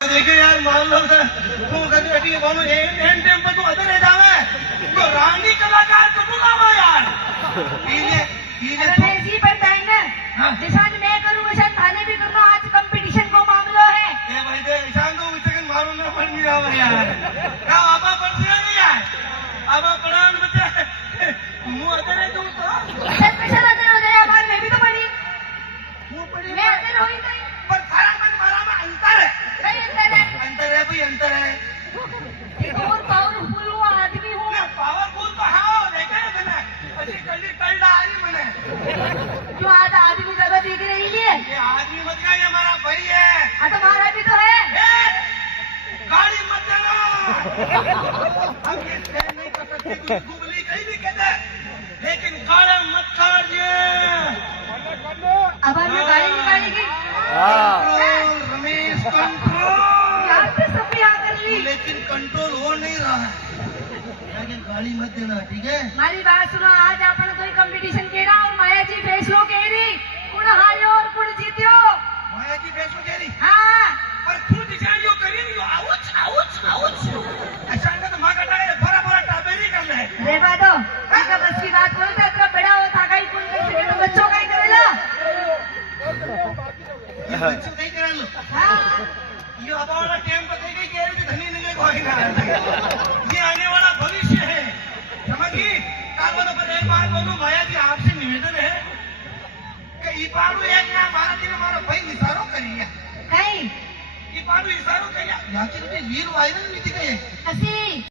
देखिए यार मान लो तू कभी अभी बोलो एन टाइम पर तू अदर जावे तो रानी कलाकार तो बुलावा यार इने अरे जी पर टाइम है हाँ? जैसा मैं करूँ वैसा थाने भी करना आज कंपटीशन को मामलो है ये भाई दे ईशान तो उचकन मारो ना पड़ नहीं आवा यार क्या आबा पड़ से नहीं यार आबा पढ़ान बच्चे मुंह अदर है तू तो सब पैसा लाते हो गया बार मैं भी तो पढ़ी मुंह पड़ी मैं अदर होई नहीं पर थारा मन मारा में अंतर है नहीं अंदर है भाई अंतर है एक और पावरफुल हुआ आदमी हूँ ना पावरफुल तो हाँ देखे मैंने अच्छी कल्ली कल्ला आ रही मैंने जो आज आदमी ज्यादा दिख रही है ये आदमी मत का ये हमारा भाई है हाँ तुम्हारा भी तो है ए, गाड़ी मत देना हम ये स्टैंड नहीं कर सकते कुछ गुबली कहीं भी कहते लेकिन गाड़ी मत काटिए अब हमने गाड़ी निकालेगी कंट्रोल रमेश कंट्रोल यहाँ पे सब यहाँ कर ली लेकिन कंट्रोल हो नहीं रहा है लेकिन गाड़ी मत देना ठीक है मारी बात सुनो आज अपन कोई कंपटीशन केरा और माया जी फैसलो केरी कुण हार्यो और कुण जीत्यो माया जी फैसलो कह रही हाँ पर तू दिशाड़ियों करी नहीं आउच आउच आउच ऐसा ना तो माँ का टाइम भरा भरा टाबेरी कर ले रे बातो इनका बस की बात करो तो इतना बड़ा हो था कहीं कुछ कर सके तो बच्चों का ही करेला ये बच्चों कहीं करा लो हाँ ये अब वाला टाइम पर कहीं कह रही थी धनी नहीं कोई ना ये आने वाला भविष्य है समझी कागजों पर एक बात बोलूं माया जी आपसे निवेदन है कि ईपाड़ू एक ना मारा जी ने मारा भाई निसारो करिए कहीं ईपाड़ू इशारो करिए याची तुम्ही वीर वायरल नीति कहे असी